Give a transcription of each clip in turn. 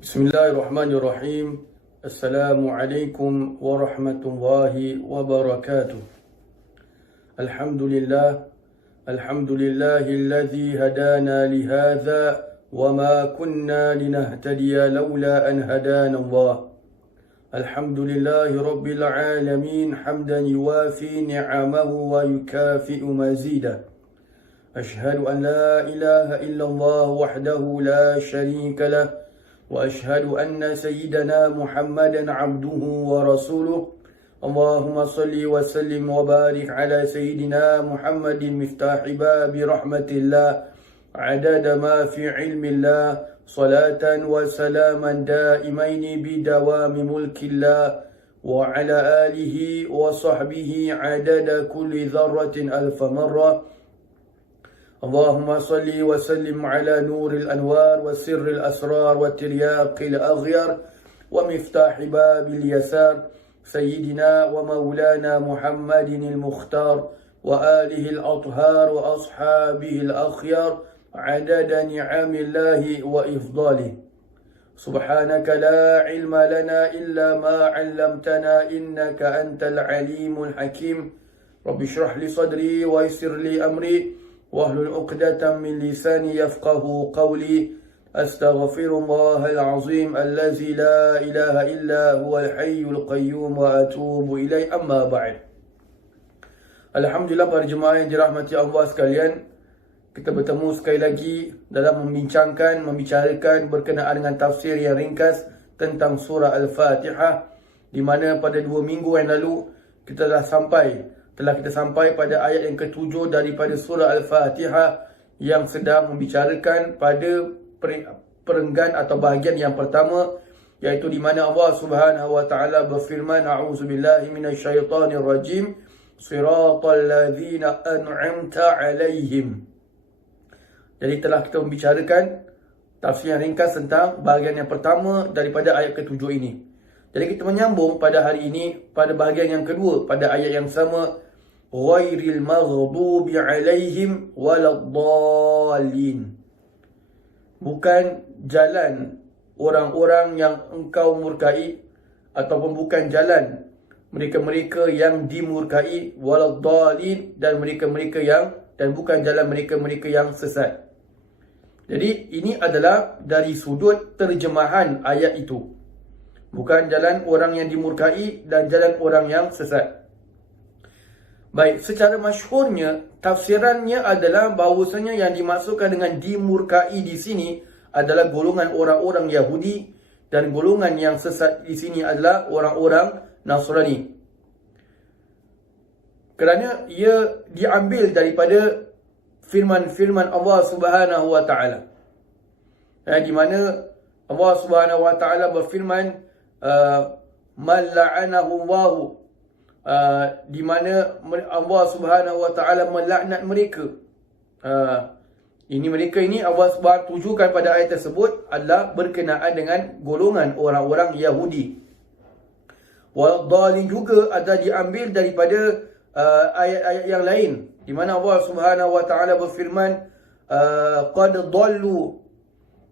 Bismillahirrahmanirrahim. Assalamualaikum warahmatullahi wabarakatuh. Alhamdulillah. Alhamdulillahilladzi hadana lihadza wama kunna linahtadiya laula an hadana Allah. Alhamdulillahi rabbil alamin hamdan yuwafi ni'amahu wa yukafi'u mazidah. Ashhadu an la ilaha illallah wahdahu la sharika lah. وأشهد أن سيدنا محمدا عبده ورسوله اللهم صل وسلم وبارك على سيدنا محمد مفتاح باب رحمة الله عدد ما في علم الله صلاة وسلاما دائمين بدوام ملك الله وعلى آله وصحبه عدد كل ذرة ألف مرة اللهم صل وسلم على نور الأنوار وسر الأسرار والترياق الأغير ومفتاح باب اليسار سيدنا ومولانا محمد المختار وآله الأطهار وأصحابه الأخيار عدد نعم الله وإفضاله سبحانك لا علم لنا إلا ما علمتنا إنك أنت العليم الحكيم رب اشرح لي صدري ويسر لي أمري واحلل عقدة من لساني يفقه قولي أستغفر الله العظيم الذي لا إله إلا هو الحي القيوم وأتوب إليه أما بعد. Alhamdulillah para jemaah yang dirahmati Allah sekalian, kita bertemu sekali lagi dalam membicarakan berkenaan dengan tafsir yang ringkas tentang surah Al-Fatihah, di mana pada 2 minggu yang lalu kita telah kita sampai pada ayat yang ke-7 daripada surah Al-Fatihah yang sedang membicarakan pada perenggan atau bahagian yang pertama, iaitu di mana Allah Subhanahu wa taala berfirman, a'udzubillahi minasyaitonir rajim, siratal ladzina an'amta 'alaihim. Jadi telah kita membicarakan tafsir yang ringkas tentang bahagian yang pertama daripada ayat ke-7 ini. Jadi kita menyambung pada hari ini pada bahagian yang kedua pada ayat yang sama, ghairil maghdubi alaihim waladdallin. Bukan jalan orang-orang yang engkau murkai, ataupun bukan jalan mereka-mereka yang dimurkai, waladdallin, dan bukan jalan mereka-mereka yang sesat. Jadi ini adalah dari sudut terjemahan ayat itu. Bukan jalan orang yang dimurkai dan jalan orang yang sesat. Baik, secara masyhurnya tafsirannya adalah bahawasanya yang dimaksudkan dengan dimurkai di sini adalah golongan orang-orang Yahudi, dan golongan yang sesat di sini adalah orang-orang Nasrani. Kerana ia diambil daripada firman-firman Allah Subhanahu wa taala. Di mana Allah Subhanahu wa taala berfirman, man la'anahu Allah, di mana Allah Subhanahu wa taala melaknat mereka. Mereka ini Allah Subhanahu tujukan pada ayat tersebut adalah berkenaan dengan golongan orang-orang Yahudi. Waladdallin juga ada diambil daripada ayat-ayat yang lain, di mana Allah Subhanahu wa taala berfirman, qad dallu,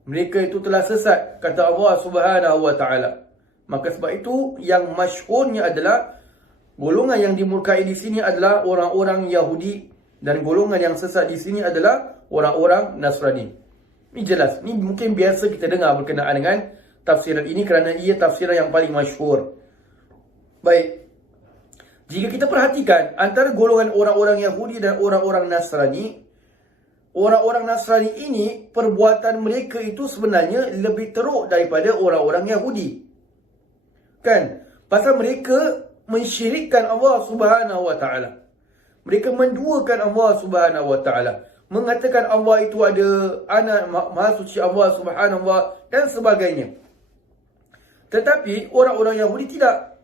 mereka itu telah sesat, kata Allah Subhanahu wa taala. Maka sebab itu yang masyhurnya adalah golongan yang dimurkai di sini adalah orang-orang Yahudi, dan golongan yang sesat di sini adalah orang-orang Nasrani. Ini jelas. Ini mungkin biasa kita dengar berkenaan dengan tafsiran ini kerana ia tafsiran yang paling masyhur. Baik. Jika kita perhatikan antara golongan orang-orang Yahudi dan orang-orang Nasrani, orang-orang Nasrani ini perbuatan mereka itu sebenarnya lebih teruk daripada orang-orang Yahudi. Kan? Pasal mereka mensyirikkan Allah Subhanahu wa taala. Mereka menduakan Allah Subhanahu wa taala, mengatakan Allah itu ada anak, Maha Suci Allah Subhanahu wa dan sebagainya. Tetapi orang-orang Yahudi tidak.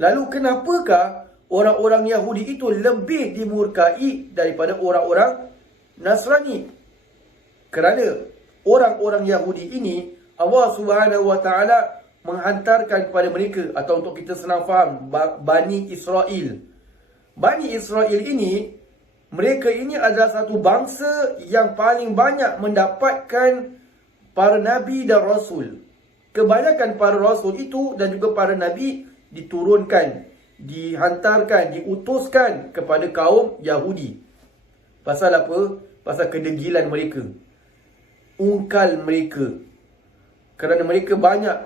Lalu kenapakah orang-orang Yahudi itu lebih dimurkai daripada orang-orang Nasrani? Kerana orang-orang Yahudi ini Allah Subhanahu wa taala menghantarkan kepada mereka, atau untuk kita senang faham, Bani Israel. Bani Israel ini mereka ini adalah satu bangsa yang paling banyak mendapatkan para nabi dan rasul. Kebanyakan para rasul itu dan juga para nabi diturunkan, dihantarkan, diutuskan kepada kaum Yahudi. Pasal apa? Pasal kedegilan mereka, ungkal mereka, kerana mereka banyak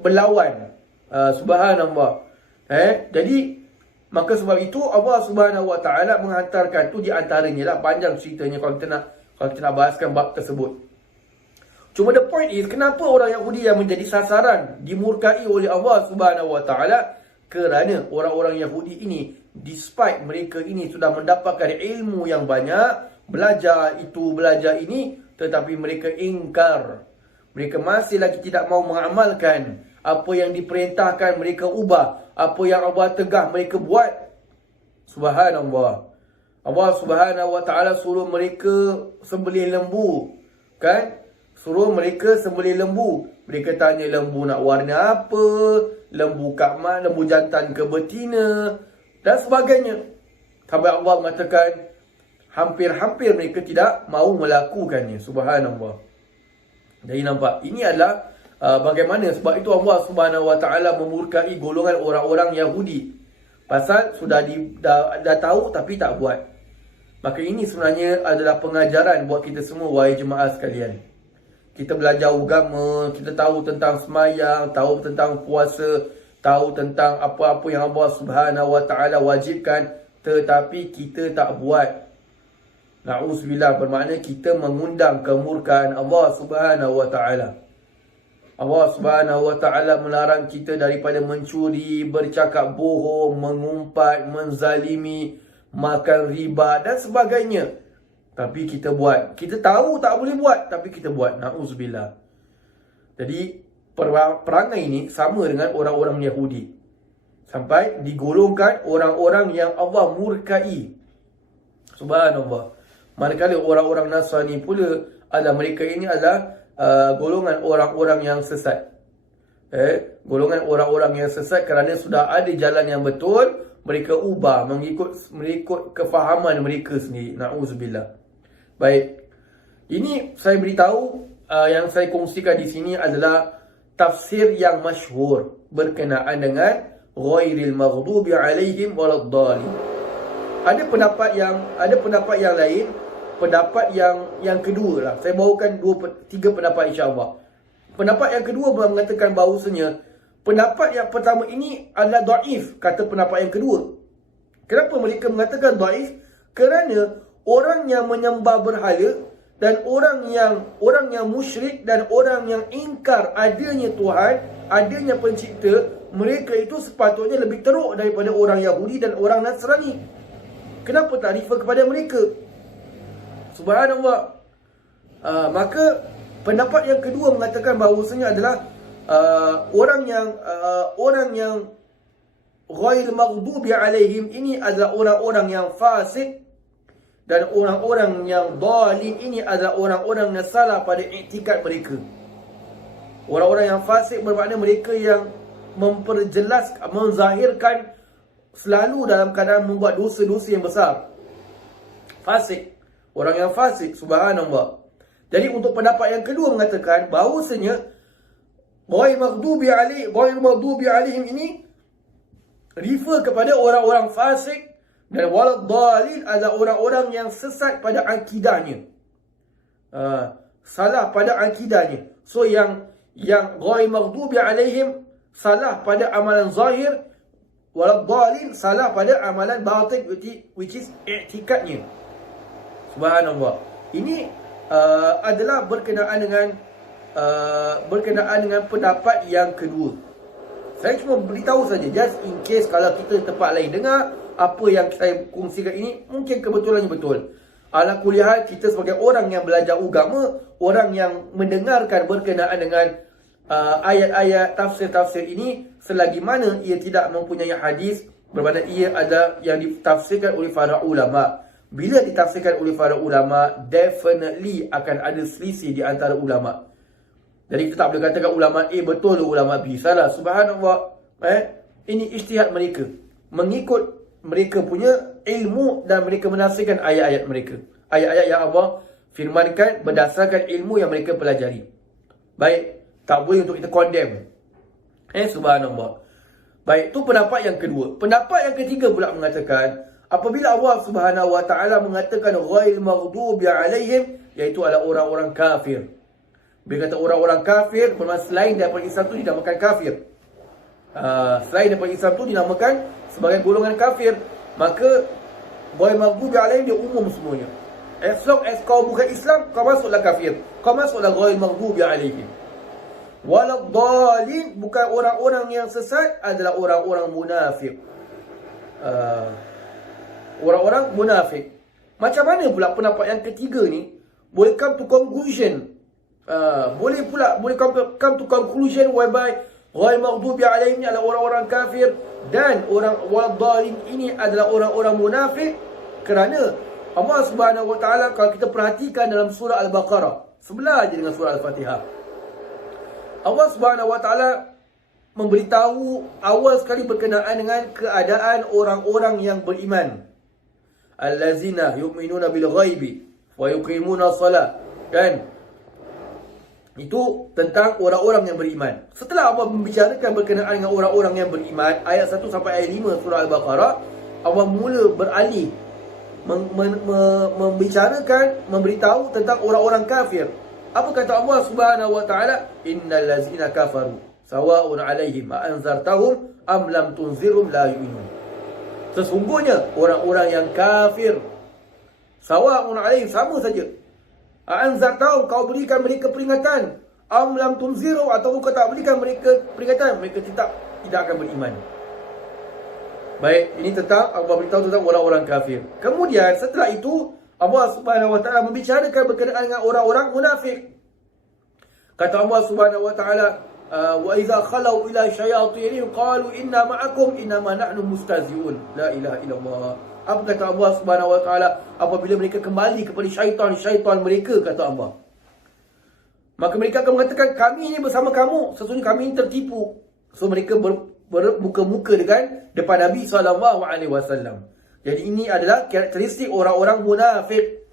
berlawan. Subhanallah. Jadi maka sebab itu Allah Subhanahu Wa Taala menghantarkan tu, di antaranya lah, panjang ceritanya kalau kita nak bahaskan bab tersebut. Cuma the point is, kenapa orang Yahudi yang menjadi sasaran dimurkai oleh Allah Subhanahu Wa Taala? Kerana orang-orang Yahudi ini, despite mereka ini sudah mendapatkan ilmu yang banyak, belajar itu, belajar ini, tetapi mereka ingkar. Mereka masih lagi tidak mau mengamalkan apa yang diperintahkan, mereka ubah. Apa yang Allah tegah, mereka buat. Subhanallah. Allah Subhanahu Wa Taala suruh mereka sembelih lembu, kan? Suruh mereka sembelih lembu. Mereka tanya lembu nak warna apa, lembu kat mana, lembu jantan ke betina, dan sebagainya. Sampai Allah mengatakan hampir-hampir mereka tidak mahu melakukannya. Subhanallah. Jadi nampak, ini adalah bagaimana, sebab itu Allah Subhanahu Wa Taala memurkai golongan orang-orang Yahudi. Pasal sudah dah tahu tapi tak buat. Maka ini sebenarnya adalah pengajaran buat kita semua, wahai jemaah sekalian. Kita belajar agama, kita tahu tentang semayang, tahu tentang puasa, tahu tentang apa-apa yang Allah Subhanahu Wa Taala wajibkan, tetapi kita tak buat. Na'udzubillah, bermakna kita mengundang kemurkaan Allah Subhanahu Wa Taala. Allah Subhanahu Wa Taala melarang kita daripada mencuri, bercakap bohong, mengumpat, menzalimi, makan riba dan sebagainya. Tapi kita buat. Kita tahu tak boleh buat, tapi kita buat. Na'udzubillah. Jadi perangai ini sama dengan orang-orang Yahudi, sampai digolongkan orang-orang yang Allah murkai. Subhanallah. Manakala orang-orang Nasrani pula adalah, mereka ini adalah golongan orang-orang yang sesat. Golongan orang-orang yang sesat kerana sudah ada jalan yang betul, mereka ubah mengikut kefahaman mereka sendiri. Na'udzubillah. Baik. Ini saya beritahu, yang saya kongsikan di sini adalah tafsir yang masyhur berkenaan dengan ghairil maghdubi alaihim waladdallin. Ada pendapat yang lain, pendapat yang kedua lah. Saya bawakan 3 pendapat insya-Allah. Pendapat yang kedua mengatakan bahawasanya pendapat yang pertama ini adalah dhaif, kata pendapat yang kedua. Kenapa mereka mengatakan dhaif? Kerana orang yang menyembah berhala dan orang yang musyrik dan orang yang ingkar adanya Tuhan, adanya pencipta, mereka itu sepatutnya lebih teruk daripada orang Yahudi dan orang Nasrani. Kenapa tak refer kepada mereka? Subhanallah. Maka pendapat yang kedua mengatakan bahawasanya adalah orang yang ghairil maghdubi alaihim ini adalah orang-orang yang fasik, dan orang-orang yang dhalin ini adalah orang-orang yang salah pada iktikad mereka. Orang-orang yang fasik bermakna mereka yang menzahirkan selalu dalam keadaan membuat dosa-dosa yang besar. Fasik. Orang yang fasik. Subhanallah. Jadi untuk pendapat yang kedua mengatakan bahawasanya ghairil maghdubi alaihim ini refer kepada orang-orang fasik, dan waladdallin adalah orang-orang yang sesat pada akidahnya. Salah pada akidahnya. So yang ghairil maghdubi alaihim salah pada amalan zahir, waladdallin salah pada amalan batin, which is i'tikadnya. Subhanallah. Ini adalah berkenaan dengan pendapat yang kedua. Saya cuma beritahu saja, just in case kalau kita tempat lain dengar apa yang saya kongsikan ini, mungkin kebetulannya betul. Ala kulli hal, kita sebagai orang yang belajar agama, orang yang mendengarkan berkenaan dengan ayat-ayat tafsir-tafsir ini, selagi mana ia tidak mempunyai hadis, bermakna ia ada yang ditafsirkan oleh para ulama. Bila ditafsirkan oleh para ulama, definitely akan ada selisih di antara ulama. Jadi kita tak boleh katakan ulama A betul, ulama B salah. Subhanallah. Ini ijtihad mereka, mengikut mereka punya ilmu, dan mereka menafsirkan ayat-ayat mereka. Ayat-ayat yang Allah firmankan berdasarkan ilmu yang mereka pelajari. Baik, Tak boleh untuk kita condemn. Subhanallah. Baik, tu pendapat yang kedua. Pendapat yang ketiga pula mengatakan, apabila Allah Subhanahu wa taala mengatakan ghairil maghdubi alaihim, iaitu adalah orang-orang kafir. Bila kata orang-orang kafir, bermakna selain daripada Islam tu dinamakan kafir. Selain daripada Islam tu dinamakan sebagai golongan kafir. Maka ghairil maghdubi alaihim dia umum semuanya. As long as kau bukan Islam, kau masuklah kafir. Kau masuklah ghairil maghdubi alaihim. Waladhdallin, bukan orang-orang yang sesat, adalah orang-orang munafik. Orang-orang munafik. Macam mana pula pendapat yang ketiga ni boleh come to conclusion? Boleh come to conclusion whereby ghairil maghdubi alaihim adalah orang-orang kafir dan orang waladhdallin ini adalah orang-orang munafik, kerana Allah Subhanahu wa taala, kalau kita perhatikan dalam surah Al-Baqarah, sebelah aja dengan surah Al-Fatihah, Allah Subhanahu wa taala memberitahu awal sekali berkenaan dengan keadaan orang-orang yang beriman. Allazina yu'minuna bil ghaibi wa yuqimuna shalah. Kan? Itu tentang orang-orang yang beriman. Setelah Allah membicarakan berkenaan dengan orang-orang yang beriman, ayat 1 sampai ayat 5 surah Al-Baqarah, Allah mula beralih membicarakan, memberitahu tentang orang-orang kafir. Apa kata Allah Subhanahu wa taala? Innal ladzina kafaru sawa'un 'alaihim a anzartahum am lam tunzirhum la yu'minun. Sesungguhnya orang-orang yang kafir, sawa'un 'alaihim, sama saja. A anzartahum, kau berikan mereka peringatan, am lam tunziru, atau kau tak berikan mereka peringatan, mereka tidak akan beriman. Baik, ini tentang Allah beritahu tentang orang-orang kafir. Kemudian setelah itu Allah Subhanahu wa taala membicarakan berkenaan dengan orang-orang munafik. Kata Allah Subhanahu wa taala, wa idza khalau ila syayatinihim qalu inna ma'akum innama nahnu mustahzi'un. La ilaha illallah. Apa kata Allah Subhanahu wa taala apabila mereka kembali kepada syaitan mereka, kata Allah, maka mereka akan mengatakan, kami ini bersama kamu, sesungguhnya kami ini tertipu. So mereka bermuka-muka dengan depan Nabi SAW. Jadi ini adalah karakteristik orang-orang munafik.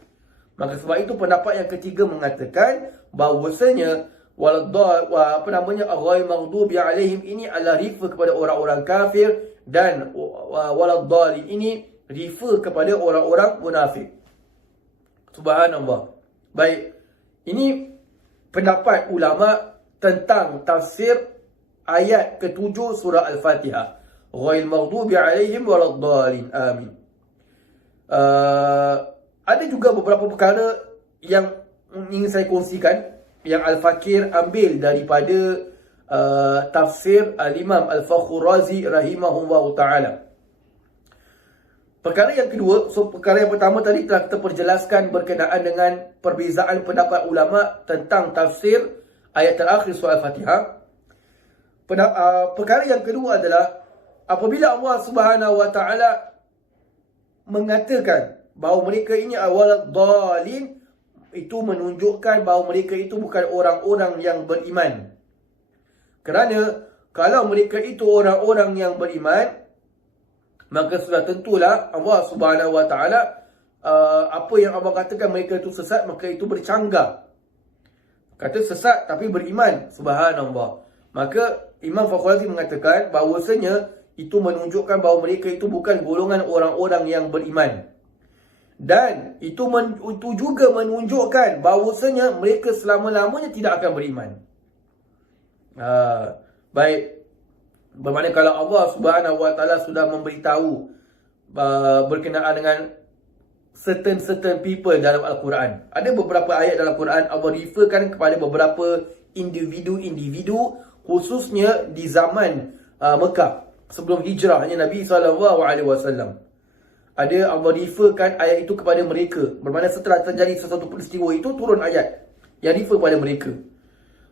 Maka sebab itu pendapat yang ketiga mengatakan bahawasanya ghairil maghdubi alaihim ini adalah refer kepada orang-orang kafir, dan waladhdallin ini refer kepada orang-orang munafik. Subhanallah. Baik. Ini pendapat ulama tentang tafsir ayat ke-7 surah Al-Fatihah. Ghairil maghdubi alaihim waladhdallin. Amin. Ada juga beberapa perkara yang ingin saya kongsikan, yang Al-Fakir ambil daripada tafsir Al-Imam Al-Fakhr Razi rahimahullahu ta'ala. Perkara yang kedua, perkara yang pertama tadi telah kita perjelaskan berkenaan dengan perbezaan pendapat ulama tentang tafsir ayat terakhir surah Al-Fatihah. Perkara yang kedua adalah apabila Allah Subhanahu wa taala mengatakan bahawa mereka ini waladhdallin, itu menunjukkan bahawa mereka itu bukan orang-orang yang beriman. Kerana kalau mereka itu orang-orang yang beriman, maka sudah tentulah Allah Subhanahu wa taala apa yang Allah katakan mereka itu sesat, maka itu bercanggah. Kata sesat tapi beriman, subhanallah. Maka Imam Fakhr Razi mengatakan bahawasanya itu menunjukkan bahawa mereka itu bukan golongan orang-orang yang beriman. Dan itu juga menunjukkan bahawasanya mereka selama-lamanya tidak akan beriman. Baik. Bermakna kalau Allah Subhanahu wa taala sudah memberitahu berkenaan dengan certain people dalam Al-Quran. Ada beberapa ayat dalam Al-Quran Allah referkan kepada beberapa individu, khususnya di zaman Mekah, sebelum hijrahnya Nabi SAW. Ada Allah referkan ayat itu kepada mereka. Bermakna setelah terjadi sesuatu peristiwa itu, turun ayat yang refer kepada mereka.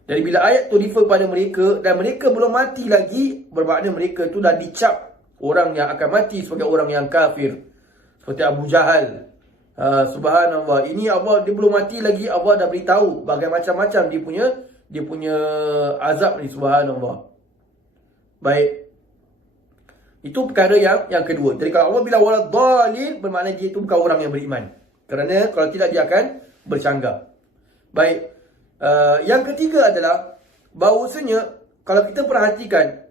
Dan bila ayat tu refer kepada mereka dan mereka belum mati lagi, bermakna mereka tu dah dicap orang yang akan mati sebagai orang yang kafir. Seperti Abu Jahal. Subhanallah. Ini Allah, dia belum mati lagi, Allah dah beritahu bagai macam-macam dia punya azab ni, subhanallah. Baik. Itu perkara yang kedua. Jadi kalau Allah bilang waladhdallin, bermakna dia itu bukan orang yang beriman. Kerana kalau tidak dia akan bercanggah. Baik. Yang ketiga adalah bahawasanya kalau kita perhatikan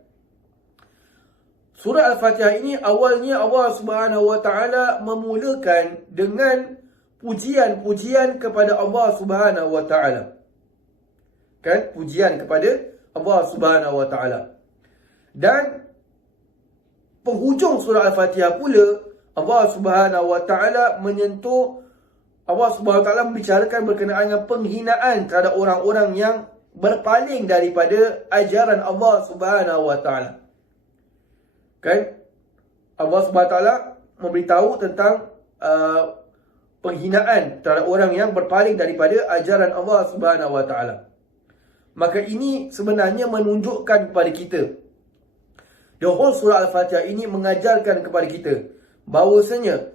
surah Al-Fatihah ini, awalnya Allah Subhanahu Wa Taala memulakan dengan pujian-pujian kepada Allah Subhanahu Wa Taala. Kan? Pujian kepada Allah Subhanahu Wa Taala. Dan penghujung surah Al-Fatihah pula, Allah Subhanahu Wa Taala menyentuh, Allah Subhanahu Wa Taala membicarakan berkenaan dengan penghinaan terhadap orang-orang yang berpaling daripada ajaran Allah Subhanahu Wa Taala. Kan? Allah Subhanahu Wa Taala memberitahu tentang penghinaan terhadap orang yang berpaling daripada ajaran Allah Subhanahu Wa Taala. Maka ini sebenarnya menunjukkan kepada kita, the whole surah Al-Fatihah ini mengajarkan kepada kita bahawasanya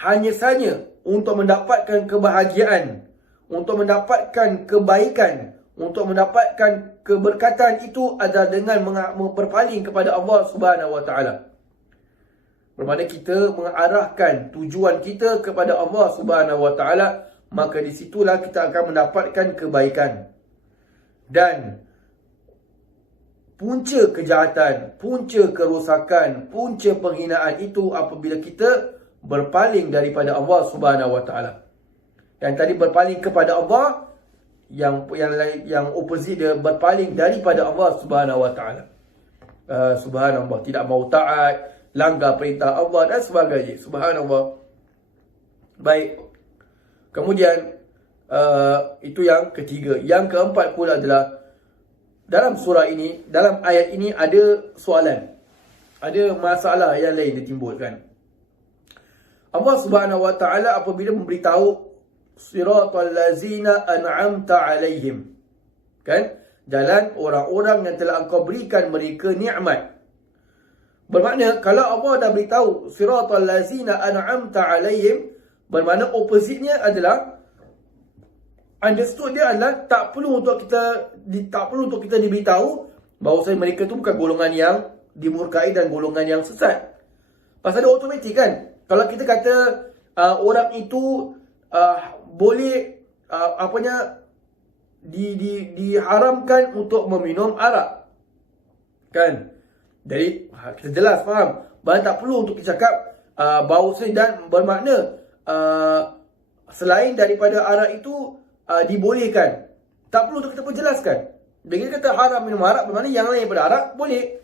hanya saja untuk mendapatkan kebahagiaan, untuk mendapatkan kebaikan, untuk mendapatkan keberkatan itu adalah dengan berpaling kepada Allah Subhanahu Wa Taala. Bermakna kita mengarahkan tujuan kita kepada Allah Subhanahu Wa Taala, maka di situlah kita akan mendapatkan kebaikan. Dan punca kejahatan, punca kerosakan, punca penghinaan itu apabila kita berpaling daripada Allah Subhanahu Wa Taala. Dan tadi berpaling kepada Allah, yang opposite dia berpaling daripada Allah Subhanahu Wa Taala. Subhanallah, tidak mau taat, langgar perintah Allah dan sebagainya. Subhanallah. Baik. Kemudian itu yang ketiga. Yang keempat pula adalah dalam surah ini, dalam ayat ini ada soalan, ada masalah yang lain ditimbulkan. Allah Subhanahu Wa Taala apabila memberitahu siratal lazina an'amta alaihim, kan, jalan orang-orang yang telah engkau berikan mereka nikmat. Bermakna kalau Allah dah beritahu siratal lazina an'amta alaihim, bermakna opposite-nya adalah, understood dia adalah tak perlu untuk kita diberitahu bahawasanya mereka tu bukan golongan yang dimurkai dan golongan yang sesat. Pasal dia automatik kan. Kalau kita kata orang itu boleh diharamkan untuk meminum arak, kan? Jadi kita jelas faham bahawa tak perlu untuk kita cakap bahawasanya, dan bermakna selain daripada arak itu dibolehkan. Tak perlu untuk kita perjelaskan. Bila kita kata haram minum arak, bermakna yang lain daripada arak boleh.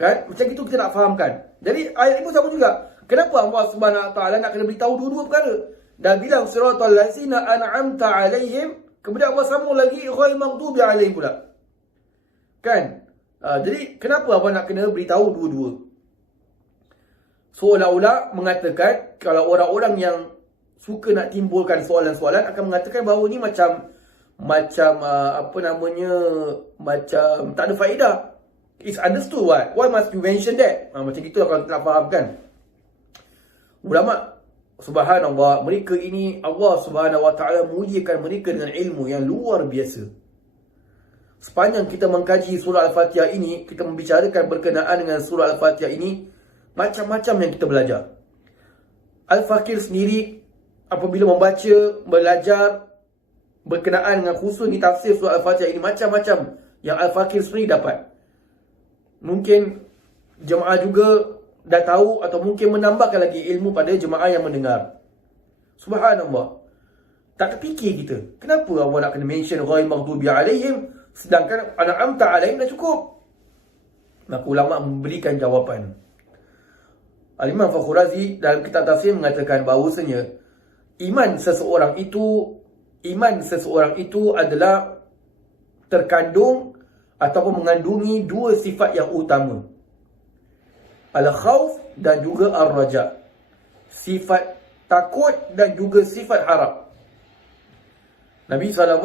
Kan? Macam itu kita nak fahamkan. Jadi ayat itu sama juga. Kenapa Allah Subhanahu Wa Taala nak kena beritahu dua-dua perkara? Dah bilang siratal lazina an'amta alaihim, kemudian Allah sambung lagi ghairil maghdubi alaihim pula. Kan? Jadi kenapa Allah nak kena beritahu dua-dua? Seolah-olah mengatakan kalau orang-orang yang suka nak timbulkan soalan-soalan akan mengatakan bahawa ni macam macam tak ada faedah. It's understood what? Why must you mention that? Macam itulah kalau kita nak fahamkan. Ulama, subhanallah, mereka ini Allah Subhanahu Wa Taala muliakan mereka dengan ilmu yang luar biasa. Sepanjang kita mengkaji surah Al-Fatihah ini, kita membicarakan berkenaan dengan surah Al-Fatihah ini, macam-macam yang kita belajar. Al-Fakir sendiri apabila membaca, belajar berkenaan dengan khusus di tafsir surah Al-Fatihah ini, macam-macam yang Al-Fakir sendiri dapat. Mungkin jemaah juga dah tahu atau mungkin menambahkan lagi ilmu pada jemaah yang mendengar. Subhanallah. Tak terfikir kita, kenapa Allah nak kena mention ghairil maghdubi alaihim sedangkan an'amta alaihim dah cukup? Maka ulama memberikan jawapan. Al-Imam Fakhr Razi dalam kitab tafsir mengatakan bahawasanya iman seseorang itu adalah terkandung ataupun mengandungi dua sifat yang utama. Al-khawf dan juga ar-raja. Sifat takut dan juga sifat harap. Nabi SAW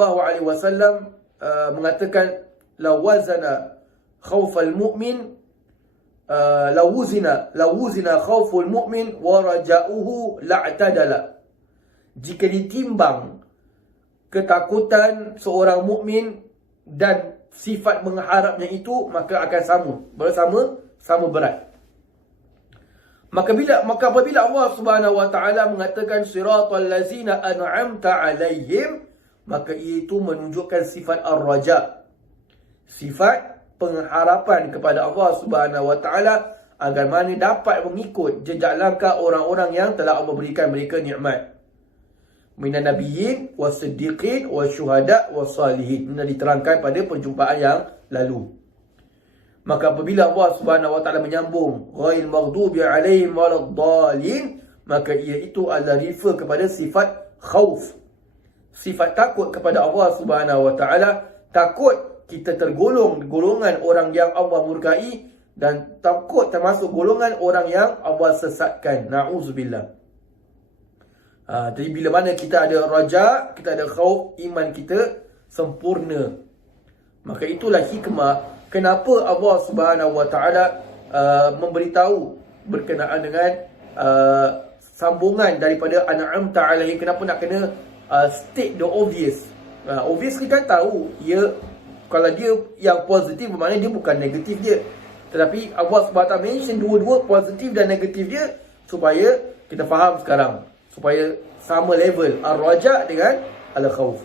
mengatakan lawazana khawfal mu'min lawuzina khawful mu'min wa raja'uhu la'tadala. Jika ditimbang ketakutan seorang mukmin dan sifat mengharapnya itu, maka akan sama berat. Maka apabila Allah Subhanahu Wa Taala mengatakan siratal lazina an'amta alaihim, maka itu menunjukkan sifat ar-raja, Sifat pengharapan kepada Allah Subhanahu Wa Taala agar mana dapat mengikut jejak langkah orang-orang yang telah Allah berikan mereka nikmat. Minan nabiyyin was-siddiqin wasyuhada was-salihin. Ini diterangkan pada perjumpaan yang lalu. Maka apabila Allah Subhanahu Wa Taala menyambung ghairil maghdubi alaihim waladdallin, maka iaitu adalah refer kepada sifat khauf. Sifat takut kepada Allah Subhanahu Wa Taala, takut kita tergolong golongan orang yang Allah murkai dan takut termasuk golongan orang yang Allah sesatkan. Na'udzubillah. Jadi bila mana kita ada raja, kita ada khauf, iman kita sempurna. Maka itulah hikmah kenapa Allah Subhanahu Wa Taala memberitahu berkenaan dengan sambungan daripada an'amta alaihim. Kenapa nak kena state the obvious? Obviously kan tahu, kalau dia yang positif bermakna dia bukan negatif dia. Tetapi Allah SWT mention dua-dua positif dan negatif dia supaya kita faham sekarang, supaya sama level ar-raja dengan al-khawf.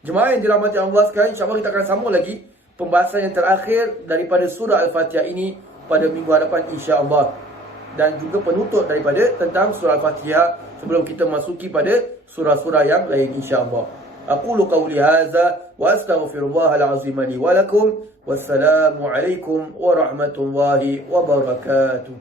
Jemaah yang dirahmati Allah sekalian, insya-Allah kita akan sambung lagi pembahasan yang terakhir daripada surah Al-Fatihah ini pada minggu hadapan insya-Allah, dan juga penutup daripada tentang surah Al-Fatihah sebelum kita masuki pada surah-surah yang lain insya-Allah. أقول قولي هذا وأستغفر الله العظيم لي ولكم والسلام عليكم ورحمة الله وبركاته.